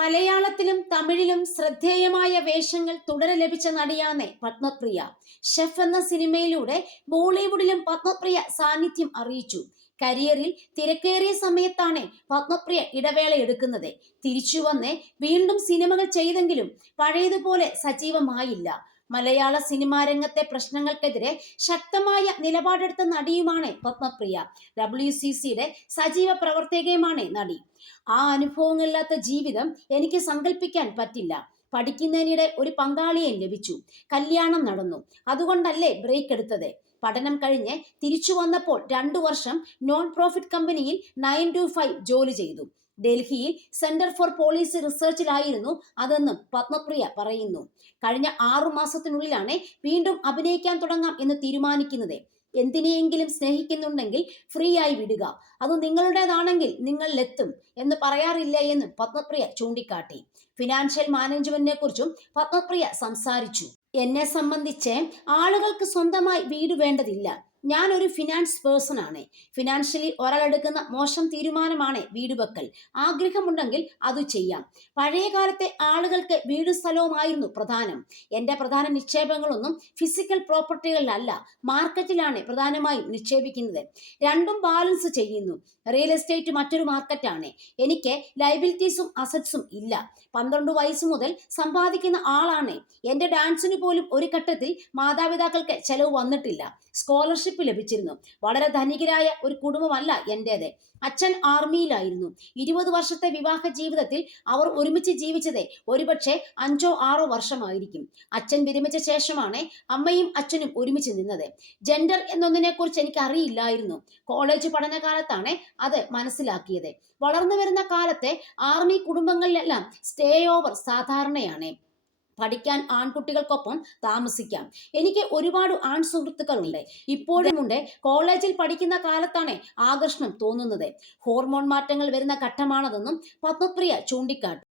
മലയാളത്തിലും തമിഴിലും ശ്രദ്ധേയമായ വേഷങ്ങൾ തുടരെ ലഭിച്ച നടിയാണ് പത്മപ്രിയ. ഷെഫ് എന്ന സിനിമയിലൂടെ ബോളിവുഡിലും പത്മപ്രിയ സാന്നിധ്യം അറിയിച്ചു. കരിയറിൽ തിരക്കേറിയ സമയത്താണ് പത്മപ്രിയ ഇടവേള എടുക്കുന്നത്. തിരിച്ചു വന്ന് വീണ്ടും സിനിമകൾ ചെയ്തെങ്കിലും പഴയതുപോലെ സജീവമായില്ല. മലയാള സിനിമാ രംഗത്തെ പ്രശ്നങ്ങൾക്കെതിരെ ശക്തമായ നിലപാടെടുത്ത നടിയുമാണ് പത്മപ്രിയ. ഡബ്ല്യു സി സിയുടെ സജീവ പ്രവർത്തകയുമാണ് നടി. ആ അനുഭവങ്ങളില്ലാത്ത ജീവിതം എനിക്ക് സങ്കല്പിക്കാൻ പറ്റില്ല. പഠിക്കുന്നതിനിടെ ഒരു പങ്കാളിയെ ലഭിച്ചു. കല്യാണം നടന്നു. അതുകൊണ്ടല്ലേ ബ്രേക്ക് എടുത്തത് പഠനം കഴിഞ്ഞ് തിരിച്ചു വന്നപ്പോൾ രണ്ടു വർഷം നോൺ പ്രോഫിറ്റ് കമ്പനിയിൽ നയൻ ടു ഫൈവ് ജോലി ചെയ്തു. ഡൽഹിയിൽ സെന്റർ ഫോർ പോളിസി റിസർച്ചിലായിരുന്നു അതെന്നും പത്മപ്രിയ പറയുന്നു. കഴിഞ്ഞ ആറു മാസത്തിനുള്ളിലാണ് വീണ്ടും അഭിനയിക്കാൻ തുടങ്ങാം എന്ന് തീരുമാനിക്കുന്നത്. എന്തിനെയെങ്കിലും സ്നേഹിക്കുന്നുണ്ടെങ്കിൽ ഫ്രീ ആയി വിടുക. അത് നിങ്ങളുടേതാണെങ്കിൽ നിങ്ങളിലെത്തും എന്ന് പറയാറില്ല എന്ന് പത്മപ്രിയ ചൂണ്ടിക്കാട്ടി. ഫിനാൻഷ്യൽ മാനേജ്മെന്റിനെ കുറിച്ചും പത്മപ്രിയ സംസാരിച്ചു. എന്നെ സംബന്ധിച്ച് ആളുകൾക്ക് സ്വന്തമായി വീട് വേണ്ടതില്ല. ഞാൻ ഒരു ഫിനാൻസ് പേഴ്സൺ ആണ്. ഫിനാൻഷ്യലി ഒരാളെടുക്കുന്ന മോശം തീരുമാനമാണ് വീട് വെക്കൽ. ആഗ്രഹമുണ്ടെങ്കിൽ അത് ചെയ്യാം. പഴയ കാലത്തെ ആളുകൾക്ക് വീട് സ്ഥലവുമായിരുന്നു പ്രധാനം. എന്റെ പ്രധാന നിക്ഷേപങ്ങളൊന്നും ഫിസിക്കൽ പ്രോപ്പർട്ടികളിലല്ല മാർക്കറ്റിലാണ് പ്രധാനമായും നിക്ഷേപിക്കുന്നത്. രണ്ടും ബാലൻസ് ചെയ്യുന്നു. റിയൽ എസ്റ്റേറ്റ് മറ്റൊരു മാർക്കറ്റാണ് എനിക്ക് ലൈബിലിറ്റീസും അസറ്റ്സും ഇല്ല. പന്ത്രണ്ട് വയസ്സ് മുതൽ സമ്പാദിക്കുന്ന ആളാണ്. എന്റെ ഡാൻസിന് പോലും ഒരു ഘട്ടത്തിൽ മാതാപിതാക്കൾക്ക് ചെലവ് വന്നിട്ടില്ല. സ്കോളർഷിപ്പ് ലഭിച്ചിരുന്നു. വളരെ ധനികരായ ഒരു കുടുംബമല്ല എന്റേത് അച്ഛൻ ആർമിയിലായിരുന്നു ഇരുപത് വർഷത്തെ വിവാഹ ജീവിതത്തിൽ അവർ ഒരുമിച്ച് ജീവിച്ചത് ഒരുപക്ഷെ അഞ്ചോ ആറോ വർഷമായിരിക്കും. അച്ഛൻ വിരമിച്ച ശേഷമാണ് അമ്മയും അച്ഛനും ഒരുമിച്ച് നിന്നത്. ജെൻഡർ എന്നൊന്നിനെ കുറിച്ച് എനിക്ക് അറിയില്ലായിരുന്നു. കോളേജ് പഠനകാലത്താണ് അത് മനസ്സിലാക്കിയത്. വളർന്നു വരുന്ന കാലത്തെ ആർമി കുടുംബങ്ങളിലെല്ലാം സ്റ്റേ ഓവർ സാധാരണയാണ്. പഠിക്കാൻ ആൺകുട്ടികൾക്കൊപ്പം താമസിക്കാം. എനിക്ക് ഒരുപാട് ആൺ സുഹൃത്തുക്കളുണ്ട് ഇപ്പോഴും ഉണ്ട് കോളേജിൽ പഠിക്കുന്ന കാലത്താണ് ആകർഷണം തോന്നുന്നത്. ഹോർമോൺ മാറ്റങ്ങൾ വരുന്ന ഘട്ടമാണതെന്നും പത്മപ്രിയ ചൂണ്ടിക്കാട്ടി.